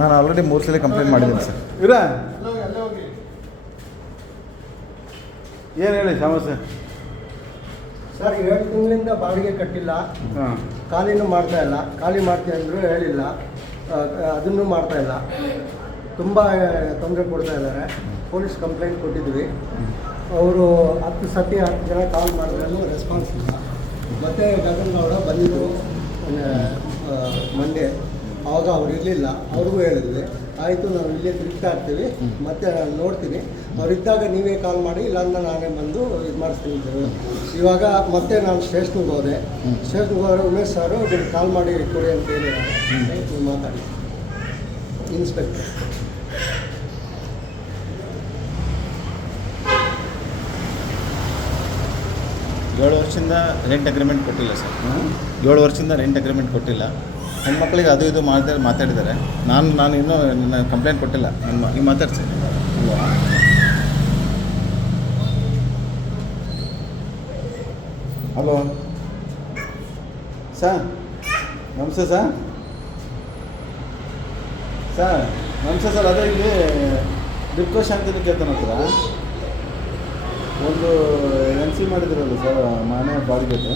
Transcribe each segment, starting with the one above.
ನಾನು ಆಲ್ರೆಡಿ 3 ಸಲ ಕಂಪ್ಲೇಂಟ್ ಮಾಡಿದ್ದೀನಿ ಸರ್. ಏನು ಹೇಳಿ ಸಮಸ್ಯೆ? ಸರ್ 7 ತಿಂಗಳಿಂದ ಬಾಡಿಗೆ ಕಟ್ಟಿಲ್ಲ, ಖಾಲಿನೂ ಮಾಡ್ತಾ ಇಲ್ಲ. ಖಾಲಿ ಮಾಡ್ತೀವಿ ಅಂದರೂ ಹೇಳಿಲ್ಲ, ಅದನ್ನು ಮಾಡ್ತಾ ಇಲ್ಲ. ತುಂಬ ತೊಂದರೆ ಕೊಡ್ತಾ ಇದ್ದಾರೆ. ಪೊಲೀಸ್ ಕಂಪ್ಲೇಂಟ್ ಕೊಟ್ಟಿದ್ವಿ. ಅವರು 10 ಜನ ಕಾಲ್ ಮಾಡಿದ್ರೂ ರೆಸ್ಪಾನ್ಸ್ ಇಲ್ಲ. ಮತ್ತು ಗಗನಗೌಡ ಬಂದಿದ್ದರು ಮಂಡೇ, ಆವಾಗ ಅವ್ರು ಇರಲಿಲ್ಲ. ಅವ್ರಿಗೂ ಹೇಳಿದ್ವಿ, ಆಯಿತು ನಾವು ಇಲ್ಲೇ ತಿರುಗ್ತಾ ಇರ್ತೀವಿ, ಮತ್ತೆ ನಾನು ನೋಡ್ತೀನಿ, ಅವರಿದ್ದಾಗ ನೀವೇ ಕಾಲ್ ಮಾಡಿ, ಇಲ್ಲಾಂದ್ರೆ ನಾನೇ ಬಂದು ಇದು ಮಾಡಿಸ್ತೀನಿ. ಇವಾಗ ಮತ್ತೆ ನಾನು ಸ್ಟೇಷನ್ಗೆ ಹೋದೆ. ಸ್ಟೇಷನ್ಗೆ ಹೋದ್ರೆ ಉಮೇಶ್ ಸಾರು ನಿಮ್ಗೆ ಕಾಲ್ ಮಾಡಿ ಕೊಡಿ ಅಂತ ಹೇಳಿದ್ದಾರೆ. ಮಾತಾಡಿ ಇನ್ಸ್ಪೆಕ್ಟರ್. ಏಳು ವರ್ಷದಿಂದ ರೆಂಟ್ ಅಗ್ರಿಮೆಂಟ್ ಕೊಟ್ಟಿಲ್ಲ ಸರ್. 7 ವರ್ಷದಿಂದ ರೆಂಟ್ ಅಗ್ರಿಮೆಂಟ್ ಕೊಟ್ಟಿಲ್ಲ. ಹೆಣ್ಮಕ್ಳಿಗೆ ಅದು ಇದು ಮಾತಾಡಿದ್ದಾರೆ. ನಾನು ಇನ್ನೂ ಕಂಪ್ಲೇಂಟ್ ಕೊಟ್ಟಿಲ್ಲ. ಈಗ ಮಾತಾಡ್ಸಿ. ಹಲೋ ಸರ್, ನಮಸ್ತೆ ಸರ್. ನಮಸ್ತೆ ಸರ್. ಅದೇ ಇಲ್ಲಿ ಡಿಪ್ಕೋ ಶಾಂತಿನಿಕೇತನ ಹತ್ರ ಒಂದು NC ಮಾಡಿದ್ರಲ್ಲ ಸರ್, ಮನೆ ಬಾಡಿಗೆದು.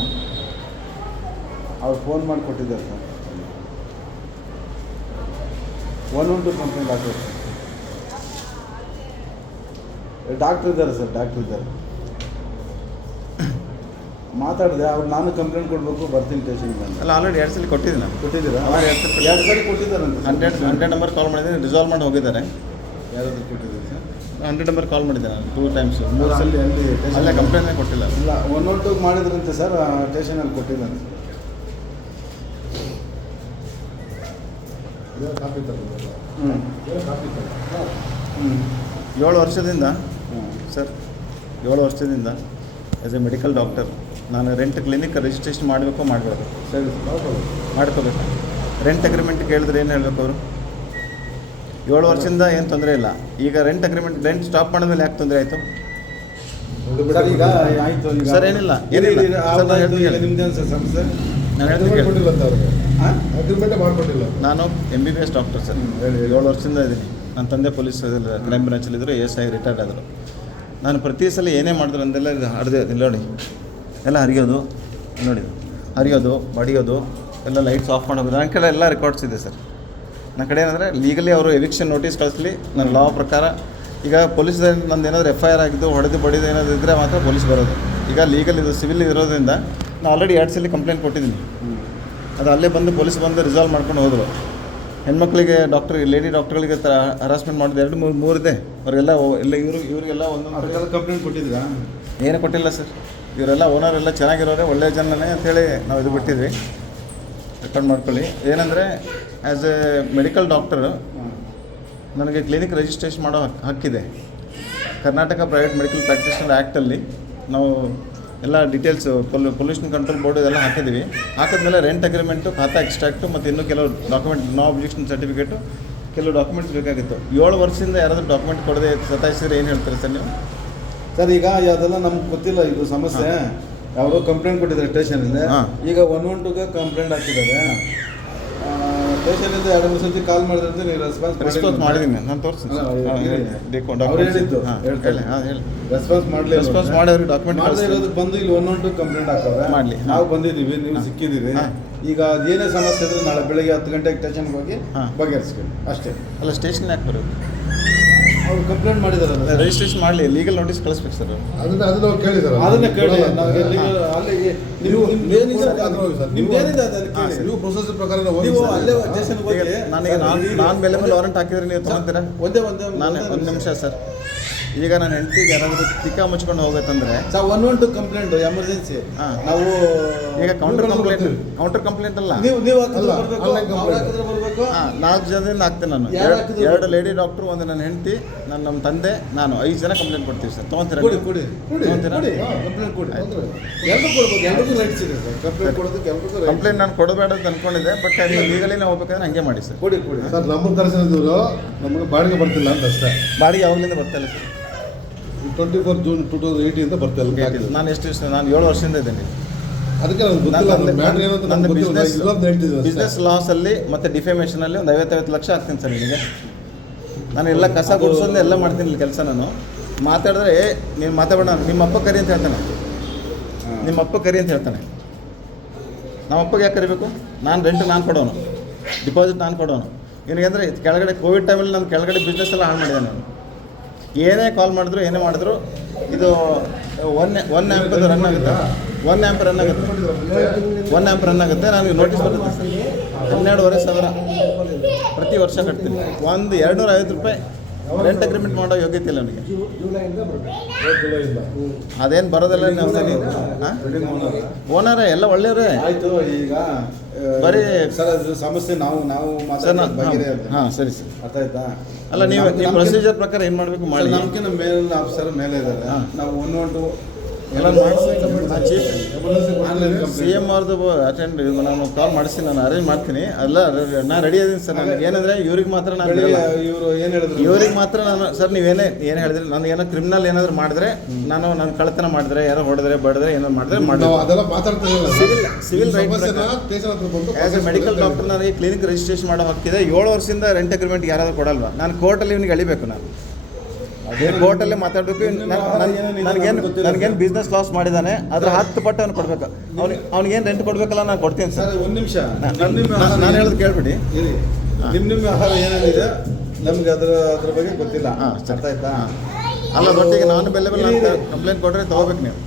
ಅವ್ರು ಫೋನ್ ಮಾಡಿ ಕೊಟ್ಟಿದ್ದಾರೆ ಸರ್. 112 ಕಂಪ್ಲೇಂಟ್ ಹಾಕೋದು ಸರ್. ಡಾಕ್ಟ್ರ್ ಇದ್ದಾರೆ ಸರ್, ಡಾಕ್ಟ್ರ್ ಇದ್ದಾರೆ. ಮಾತಾಡಿದೆ ಅವ್ರು. ನಾನು ಕಂಪ್ಲೇಂಟ್ ಕೊಡಬೇಕು, ಬರ್ತೀನಿ ಸ್ಟೇಷನ್ಗೆ ಅಂತ. ಅಲ್ಲ, ಆಲ್ರೆಡಿ 2 ಸಲ ಕೊಟ್ಟಿದ್ದೀನಿ ನಾನು. ಕೊಟ್ಟಿದ್ದೀರಾ? 2 ಸಲ ಕೊಟ್ಟಿದ್ದಾರಂತೆ. 100 ನಂಬರ್ ಕಾಲ್ ಮಾಡಿದ್ದೀನಿ, ರಿಸಾಲ್ವ್ ಮಾಡಿ ಹೋಗಿದ್ದಾರೆ. ಯಾರಾದರೂ ಕೊಟ್ಟಿದ್ದೀರಿ ಸರ್? 100 ನಂಬರ್ ಕಾಲ್ ಮಾಡಿದ್ದೆ ನಾನು 2 ಟೈಮ್ಸ್. 3 ಸಲ ಅಲ್ಲಿ ಅಲ್ಲೇ ಕಂಪ್ಲೇಂಟೇ ಕೊಟ್ಟಿಲ್ಲ. ಇಲ್ಲ, 112 ಮಾಡಿದ್ರಂತೆ ಸರ್, ಸ್ಟೇಷನಲ್ಲಿ ಕೊಟ್ಟಿಲ್ಲ. ಕಾಪಿ 7 ವರ್ಷದಿಂದ ಸರ್, 7 ವರ್ಷದಿಂದ ಆ್ಯಸ್ ಎ ಮೆಡಿಕಲ್ ಡಾಕ್ಟರ್ ನಾನು ರೆಂಟ್ ಕ್ಲಿನಿಕ್ ರಿಜಿಸ್ಟ್ರೇಷನ್ ಮಾಡಬೇಕು, ಮಾಡಬಾರ್ದು? ಸರಿ, ಮಾಡ್ಕೋಬೇಕು. ರೆಂಟ್ ಅಗ್ರಿಮೆಂಟ್ ಕೇಳಿದ್ರೆ ಏನು ಹೇಳಬೇಕು ಅವರು? 7 ವರ್ಷದಿಂದ ಏನು ತೊಂದರೆ ಇಲ್ಲ. ಈಗ ರೆಂಟ್ ಅಗ್ರಿಮೆಂಟ್ ರೆಂಟ್ ಸ್ಟಾಪ್ ಮಾಡಿದ್ಮೇಲೆ ಯಾಕೆ ತೊಂದರೆ ಆಯಿತು ಸರ್? ಈಗ ಆಯಿತು ಸರ್. ಏನಿಲ್ಲ ನಿಮ್ದೇನು ಸರ್ ಸಮಸ್ಯೆ? ನಾನು ಹೇಳ್ತೀನಿ. ಮಾಡಿಕೊಟ್ಟಿಲ್ಲ. ನಾನು MBBS ಡಾಕ್ಟರ್ ಸರ್. 7 ವರ್ಷದಿಂದ ಇದ್ದೀನಿ. ನನ್ನ ತಂದೆ ಪೊಲೀಸ್ ಕ್ರೈಮ್ ಬ್ರಾಂಚಲ್ಲಿದ್ದರು, ASI ರಿಟೈರ್ಡ್ ಆದರು. ನಾನು ಪ್ರತಿ ಸಲ ಏನೇ ಮಾಡಿದ್ರು ಅಂದೆಲ್ಲ ಹರಿದೆ. ನೋಡಿ, ಎಲ್ಲ ಹರಿಯೋದು, ನೋಡಿ ಹರಿಯೋದು, ಬಡಿಯೋದು, ಎಲ್ಲ ಲೈಟ್ಸ್ ಆಫ್ ಮಾಡೋದು, ನನ್ನ ಕಡೆ ಎಲ್ಲ ರೆಕಾರ್ಡ್ಸ್ ಇದೆ ಸರ್. ನನ್ನ ಕಡೆ ಏನಂದರೆ ಲೀಗಲಿ ಅವರು ಎವಿಕ್ಷನ್ ನೋಟಿಸ್ ಕಳಿಸ್ಲಿ, ನನ್ನ ಲಾ ಪ್ರಕಾರ. ಈಗ ಪೊಲೀಸ್ ನಂದು ಏನಾದರೂ FIR ಆಗಿದ್ದು, ಹೊಡೆದು ಬಡಿದು ಏನಾದರೂ ಇದ್ದರೆ ಮಾತ್ರ ಪೊಲೀಸ್ ಬರೋದು. ಈಗ ಲೀಗಲ್ ಇದು ಸಿವಿಲ್ ಇರೋದ್ರಿಂದ ನಾನು ಆಲ್ರೆಡಿ 2 ಸಲ ಕಂಪ್ಲೇಂಟ್ ಕೊಟ್ಟಿದ್ದೀನಿ. ಅದು ಅಲ್ಲೇ ಬಂದು ಪೊಲೀಸ್ ಬಂದು ರಿಸಾಲ್ವ್ ಮಾಡ್ಕೊಂಡು ಹೋದರು. ಹೆಣ್ಮಕ್ಳಿಗೆ ಲೇಡಿ ಡಾಕ್ಟ್ರುಗಳಿಗೆ ಹರಾಸ್ಮೆಂಟ್ ಮಾಡೋದು 2-3 ಇದೆ. ಅವರಿಗೆಲ್ಲ ಇವರಿಗೆಲ್ಲ ಒಂದೊಂದು ಕಂಪ್ಲೇಂಟ್ ಕೊಟ್ಟಿದ್ದೀರಾ? ಏನೂ ಕೊಟ್ಟಿಲ್ಲ ಸರ್. ಇವರೆಲ್ಲ ಓನರೆಲ್ಲ ಚೆನ್ನಾಗಿರೋರೆ, ಒಳ್ಳೆಯ ಜನನೇ ಅಂಥೇಳಿ ನಾವು ಇದು ಬಿಟ್ಟಿದ್ವಿ. ರೆಕಾರ್ಡ್ ಮಾಡ್ಕೊಳ್ಳಿ. ಏನಂದರೆ ಆ್ಯಸ್ ಎ ಮೆಡಿಕಲ್ ಡಾಕ್ಟರ್ ನನಗೆ ಕ್ಲಿನಿಕ್ ರಿಜಿಸ್ಟ್ರೇಷನ್ ಮಾಡೋ ಹಕ್ಕಿದೆ. ಕರ್ನಾಟಕ ಪ್ರೈವೇಟ್ ಮೆಡಿಕಲ್ ಪ್ರಾಕ್ಟೀಷನರ್ ಆ್ಯಕ್ಟಲ್ಲಿ ನಾವು ಎಲ್ಲ ಡೀಟೇಲ್ಸ್ ಪೊಲ್ಯೂಷನ್ ಕಂಟ್ರೋಲ್ ಬೋರ್ಡ್ ಇದೆಲ್ಲ ಹಾಕಿದ್ದೀವಿ. ಹಾಕಿದ್ಮೇಲೆ ರೆಂಟ್ ಅಗ್ರಿಮೆಂಟು, ಖಾತಾ ಎಕ್ಸ್ಟ್ರಾಕ್ಟು ಮತ್ತು ಇನ್ನೂ ಕೆಲವು ಡಾಕ್ಯುಮೆಂಟ್, ನೋ ಅಬ್ಜೆಕ್ಷನ್ ಸರ್ಟಿಫಿಕೇಟು, ಕೆಲವು ಡಾಕ್ಯುಮೆಂಟ್ಸ್ ಬೇಕಾಗಿತ್ತು. 7 ವರ್ಷದಿಂದ ಯಾರಾದರೂ ಡಾಕ್ಯುಮೆಂಟ್ ಕೊಡದೆ ಸತಾಯಿಸಿದ್ರೆ ಏನು ಹೇಳ್ತಾರೆ ಸರ್ ನೀವು? ಸರ್, ಈಗ ಅದೆಲ್ಲ ನಮ್ಗೆ ಗೊತ್ತಿಲ್ಲ. ಇದು ಸಮಸ್ಯೆ ಅವರು ಕಂಪ್ಲೇಂಟ್ ಕೊಟ್ಟಿದ್ದಾರೆ ಸ್ಟೇಷನಿಂದ. ಈಗ 112ಗೆ ಕಂಪ್ಲೇಂಟ್ ಹಾಕಿದ್ದಾರೆ. ಸ್ಟೇಷನಿಂದ 2-3 ಸತಿ ಕಾಲ್ ಮಾಡಿದ್ರೆ ನೀವು ರೆಸ್ಪಾನ್ಸ್ ಮಾಡಿದ್ದೀನಿ. ನಾನು ತೋರಿಸ್ತೀನಿ. ರೆಸ್ಪಾನ್ಸ್ ಮಾಡಲಿಲ್ಲ. ರೆಸ್ಪಾನ್ಸ್ ಮಾಡಿ ಅವ್ರಿಗೆ ಡಾಕ್ಯುಮೆಂಟ್ ಇರೋದಕ್ಕೆ ಬಂದು ಇಲ್ಲಿ 112 ಕಂಪ್ಲೇಂಟ್ ಹಾಕೋರೆ. ಮಾಡಲಿ. ನಾವು ಬಂದಿದ್ದೀವಿ, ನೀವು ಸಿಕ್ಕಿದ್ದೀರಿ. ಈಗ ಅದೇನೇ ಸಮಸ್ಯೆ ಇದ್ರೆ ನಾಳೆ ಬೆಳಗ್ಗೆ 10 ಗಂಟೆಗೆ ಸ್ಟೇಷನ್ಗೆ ಹೋಗಿ ಬಗೆಹರಿಸ್ಕೊಳ್ಳಿ ಅಷ್ಟೇ. ಅಲ್ಲ, ಸ್ಟೇಷನ್ ಯಾಕೆ ಬರೋದು? ಅವ್ರು ಕಂಪ್ಲೇಂಟ್ ಮಾಡಿದಾರಲ್ಲ, ರಿಜಿಸ್ಟ್ರೇಷನ್ ಮಾಡಲಿ, ಲೀಗಲ್ ನೋಟಿಸ್ ಕಳಿಸ್ಬೇಕು ಸರ್. ಅದನ್ನ ಕೇಳಿ. ನೀವು ಪ್ರೊಸೆಸ್ ಪ್ರಕಾರ ನಾನು ಮೇಲೆ ವಾರಂಟ್ ಹಾಕಿದ್ರೆ ನೀವು ತೊಗೊತೀರಾ? ನಾನು 1 ನಿಮಿಷ ಸರ್. ಈಗ ನನ್ನ ಹೆಂಡತಿಗೆ ಯಾರಾದರೂ ತಿಕ್ಕ ಮುಚ್ಕೊಂಡು ಹೋಗುತ್ತಂದ್ರೆ 112 ಕಂಪ್ಲೇಂಟ್ ಎಮರ್ಜೆನ್ಸಿ. ನಾವು ಈಗ ಕೌಂಟರ್ ಕಂಪ್ಲೇಂಟ್ ಅಲ್ಲ, ನೀವು 4 ಜನದಿಂದ ಹಾಕ್ತೇನೆ ನಾನು. 2 ಲೇಡಿ ಡಾಕ್ಟ್ರು, 1 ನನ್ನ ಹೆಂಡತಿ, ನಮ್ಮ ತಂದೆ, ನಾನು 5 ಜನ ಕಂಪ್ಲೇಂಟ್ ಕೊಡ್ತೀವಿ ಸರ್. ತೊಗೊಂತೀರಾ? ಕಂಪ್ಲೇಂಟ್ ನಾನು ಕೊಡಬೇಡ ಅಂತ ಅನ್ಕೊಂಡಿದ್ದೆ, ಬಟ್ ನೀವು ಲೀಗಲಿನೇ ಹೋಗ್ಬೇಕಾದ್ರೆ ಹಂಗೆ ಮಾಡಿ ಸರ್. ಕೊಡಿ ಸರ್. ನಮ್ಮ ಕರೆಸಿದ್ರು ನಮಗೆ ಬಾಡಿಗೆ ಬರ್ತಿಲ್ಲ ಅಂತ ಅಷ್ಟೇ. ಬಾಡಿಗೆ ಯಾವಾಗಲಿಂದ ಬರ್ತಾ ಇಲ್ಲ ಸರ್? 24 ಜೂನ್ 2018 ಬರ್ತಾ ಇಲ್ಲ. ನಾನು ಎಷ್ಟು ದಿವಸ? ನಾನು 7 ವರ್ಷದಿಂದ ಇದ್ದೇನೆ. ಅದಕ್ಕೆ ನನಗೆ ಗೊತ್ತಿಲ್ಲ ಅದು ಮ್ಯಾಟ್ರ್ ಏನಂತ ನನಗೆ ಗೊತ್ತಿಲ್ಲ, ಇಲ್ಲೊಂದು ಹೇಳ್ತಿದ್ದೆ ಬಿಸ್ನೆಸ್ ಲಾಸಲ್ಲಿ ಮತ್ತು ಡಿಫೇಮೇಷನಲ್ಲಿ ಒಂದು 50 ಲಕ್ಷ ಹಾಕ್ತೀನಿ ಸರ್ ನಿಮಗೆ. ನಾನು ಎಲ್ಲ ಕಸ ಗುಡಿಸೋದು ಎಲ್ಲ ಮಾಡ್ತೀನಿ ಇಲ್ಲಿ ಕೆಲಸ. ನಾನು ಮಾತಾಡಿದ್ರೆ ನೀನು ಮಾತಾಡೋಣ, ನಿಮ್ಮ ಅಪ್ಪ ಕರಿ ಅಂತ ಹೇಳ್ತಾನೆ, ನಿಮ್ಮ ಅಪ್ಪ ಕರಿ ಅಂತ ಹೇಳ್ತಾನೆ. ನಮ್ಮ ಅಪ್ಪಗೆ ಯಾಕೆ ಕರಿಬೇಕು? ನಾನು ರೆಂಟ್ ನಾನು ಕೊಡೋನು, ಡಿಪಾಸಿಟ್ ನಾನು ಕೊಡೋನು. ಏನಂದರೆ ಕೆಳಗಡೆ ಕೋವಿಡ್ ಟೈಮಲ್ಲಿ ನಾನು ಕೆಳಗಡೆ ಬಿಸ್ನೆಸ್ ಎಲ್ಲ ಹಾಳು ಮಾಡಿದೆ. ನಾನು ಏನೇ ಕಾಲ್ ಮಾಡಿದ್ರು ಏನೇ ಮಾಡಿದ್ರು ಇದು ಒನ್ ಆ್ಯಂಪ್ ರನ್ ಆಗುತ್ತೆ, 1 ಆ್ಯಂಪ್ ರನ್ ಆಗುತ್ತೆ, 1 ಆ್ಯಂಪ್ ರನ್ ಆಗುತ್ತೆ. ನನಗೆ ನೋಟಿಸ್ ಬರುತ್ತೆ ಸರ್, 12,500 ಪ್ರತಿ ವರ್ಷ ಕಟ್ತೀನಿ. ಒಂದು 250 ರೂಪಾಯಿ ರೆಂಟ್ ಅಗ್ರಿಮೆಂಟ್ ಮಾಡೋ ಯೋಗ್ಯತೆ ಇಲ್ಲ ನನಗೆ. ಜೂಲೈಯಿಂದ ಬರಬೇಕು. ಅದೇನು ಬರೋದಿಲ್ಲ. ನಾವು ಓನರೇ ಎಲ್ಲ ಒಳ್ಳೆಯವರೇ. ಆಯಿತು. ಈಗ ಬರೀ ಸರ್ ಅದು ಸಮಸ್ಯೆ ನಾವು ಸರ್ ಮಾತಾಡೋದು ಹಾಂ ಸರಿ ಸರ್. ಅರ್ಥ ಆಯ್ತಾ? ಅಲ್ಲ ನೀವು ಪ್ರೊಸೀಜರ್ ಪ್ರಕಾರ ಏನು ಮಾಡಬೇಕು ಮಾಡಿ. ನಮ್ಗಿಂತ ಮೇಲಿನ ಆಫೀಸರ್ ಮೇಲೆ ಇದ್ದಾರೆ. ನಾವು 112 ಎಲ್ಲ ಮಾಡಿಸ್ಬೇಕು. ನಾನು ಚೀಫ್ ಆನ್ಲೈನ್ CM ಅವ್ರದ್ದು ಅಟೆಂಡ್ ನಾನು ಕಾಲ್ ಮಾಡಿಸಿ ನಾನು ಅರೇಂಜ್ ಮಾಡ್ತೀನಿ. ಅಲ್ಲ ನಾನು ರೆಡಿ ಇದ್ದೀನಿ ಸರ್. ನನಗೆ ಏನಂದರೆ ಇವ್ರಿಗೆ ಮಾತ್ರ ನಾನು ಬಿಡಲ್ಲ. ಇವರು ಏನು ಹೇಳಿದ್ರು? ಇವ್ರಿಗೆ ಮಾತ್ರ ನಾನು ಸರ್ ನೀವೇನೇ ಏನು ಹೇಳಿದ್ರಿ, ನಾನು ಏನೋ ಕ್ರಿಮಿನಲ್ ಏನಾದರೂ ಮಾಡಿದ್ರೆ, ನಾನು ಕಳ್ಳತನ ಮಾಡಿದ್ರೆ, ಯಾರೋ ಹೊಡೆದ್ರೆ ಬಡಿದ್ರೆ ಏನೋ ಮಾಡಿದ್ರೆ ನಾವು ಅದೆಲ್ಲ ಮಾತಾಡ್ತಾ ಇಲ್ಲ. ಸಿವಿಲ್ ರೈಟ್ ಸಮಸ್ಯೆನ ಸ್ಟೇಷನ್ ಹತ್ರ ಬಂದು ಆ್ಯಸ್ ಎ ಮೆಡಿಕಲ್ ಡಾಕ್ಟರ್ ನನಗೆ ಕ್ಲಿನಿಕ್ ರಿಜಿಸ್ಟ್ರೇಷನ್ ಮಾಡೋ ಹಕ್ಕಿದೆ. 7 ವರ್ಷದಿಂದ ರೆಂಟ್ ಅಗ್ರಿಮೆಂಟ್ ಯಾರಾದರೂ ಕೊಡಲ್ವಾ? ನಾನು ಕೋರ್ಟಲ್ಲಿ ಇವನಿಗೆ ಅಳಿಬೇಕು. ನಾನು ಕೋರ್ಟಲ್ಲೇ ಮಾತಾಡಬೇಕು. ನನಗೇನು ಬಿಸ್ನೆಸ್ ಲಾಸ್ ಮಾಡಿದ್ದಾನೆ ಅದ್ರ 10 ಪಟ್ಟು ಅವ್ನು ಕೊಡಬೇಕು. ಅವ್ನಿಗೇನು ರೆಂಟ್ ಕೊಡಬೇಕಲ್ಲ ನಾನು ಕೊಡ್ತೀನಿ ಸರ್. ಸರ್ 1 ನಿಮಿಷ, ನಾನು ಹೇಳೋದು ಕೇಳ್ಬಿಡಿ. ಇರಿ. ನಿಮ್ಮ ಆಹಾರ ಏನೇನಿದೆ ನಮ್ಗೆ ಅದ್ರ ಬಗ್ಗೆ ಗೊತ್ತಿಲ್ಲ. ಹಾಂ ಅರ್ಥ ಆಯ್ತಾ? ಅಲ್ಲ ಒಟ್ಟಿಗೆ ನಾನು ಬೆಲೆ ಕಂಪ್ಲೇಂಟ್ ಕೊಟ್ಟರೆ ತೊಗೋಬೇಕು ನೀವು.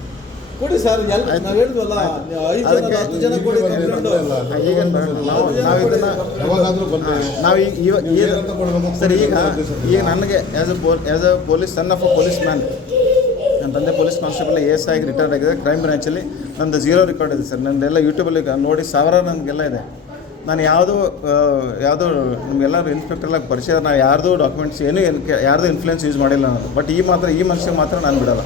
ಕೊಡಿ ಸರ್. ನಾವು ಹೇಳಿದ್ವಲ್ಲ 5 ಜನ 10 ಜನ ಕೊಡಿ ಕಂಪ್ಲೇಂಟ್. ಈಗ ನಾವು ಇದನ್ನು ಯಾವಾಗಾದ್ರೂ ಬಂದು ನಾವು ಸರ್ ಈಗ ನನಗೆ as a police son of a police man, ನನ್ನ ತಂದೆ ಪೊಲೀಸ್ ಕಾನ್ಸ್ಟೇಬಲ್ ASI ಆಗಿ ರಿಟೈರ್ಡ್ ಆಗಿದೆ. ಕ್ರೈಮ್ ಬ್ರಾಂಚಲ್ಲಿ ನಂದು 0 ರೆಕಾರ್ಡ್ ಇದೆ ಸರ್. ನಂದೆಲ್ಲ ಯೂಟ್ಯೂಬಲ್ಲಿ ನೋಡಿ ಸಾವಿರಾರು ನನಗೆಲ್ಲ ಇದೆ. ನಾನು ಯಾವುದೂ ನಮಗೆಲ್ಲರೂ ಇನ್ಸ್ಪೆಕ್ಟರ್ಲಾಗಿ ಪರಿಚಯ. ನಾನು ಯಾರ್ದು ಡಾಕ್ಯುಮೆಂಟ್ಸ್ ಯಾರ್ದು ಇನ್ಫ್ಲೂಯೆನ್ಸ್ ಯೂಸ್ ಮಾಡಿಲ್ಲ ನಾನು. ಬಟ್ ಈ ಮನುಷ್ಯ ಮಾತ್ರ ನಾನು ಬಿಡಲ್ಲ.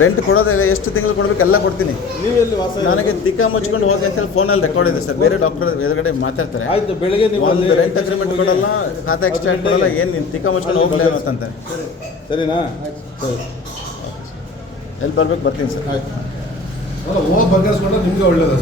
ರೆಂಟ್ ಕೊಡೋದಿಲ್ಲ, ಎಷ್ಟು ತಿಂಗಳು ಕೊಡಬೇಕು ಎಲ್ಲ ಕೊಡ್ತೀನಿ. ನೀವೆಲ್ಲಿ ವಾಸ? ನನಗೆ ತಿಕ್ಕ ಮುಚ್ಕೊಂಡು ಹೋಗಿ ಅಂತೇಳಿ ಫೋನಲ್ಲಿ ರೆಕಾರ್ಡ್ ಇದೆ ಸರ್. ಬೇರೆ ಡಾಕ್ಟರ್ ಎದುರುಗಡೆ ಮಾತಾಡ್ತಾರೆ. ಆಯ್ತು, ಬೆಳಗ್ಗೆ ನೀವು ಒಂದು ರೆಂಟ್ ಅಗ್ರಿಮೆಂಟ್ ಕೊಡಲ್ಲ, ಖಾತೆ ಎಕ್ಸ್ಟ್ರಾಕ್ಟ್ ಕೊಡಲ್ಲ, ಏನು ನೀನು ತಿಕ್ಕ ಮುಚ್ಕೊಂಡು ಹೋಗ್ಲಿ ಅಂತಂತಾರೆ. ಸರಿನಾ? ಎಲ್ಲಿ ಬರ್ಬೇಕು ಬರ್ತೀನಿ ಸರ್. ಆಯ್ತು. ಹೋಗಿ ಬಗೆಹರಿಸ್ಕೊಂಡ್ರೆ ನಿಮಗೆ ಒಳ್ಳೇದು.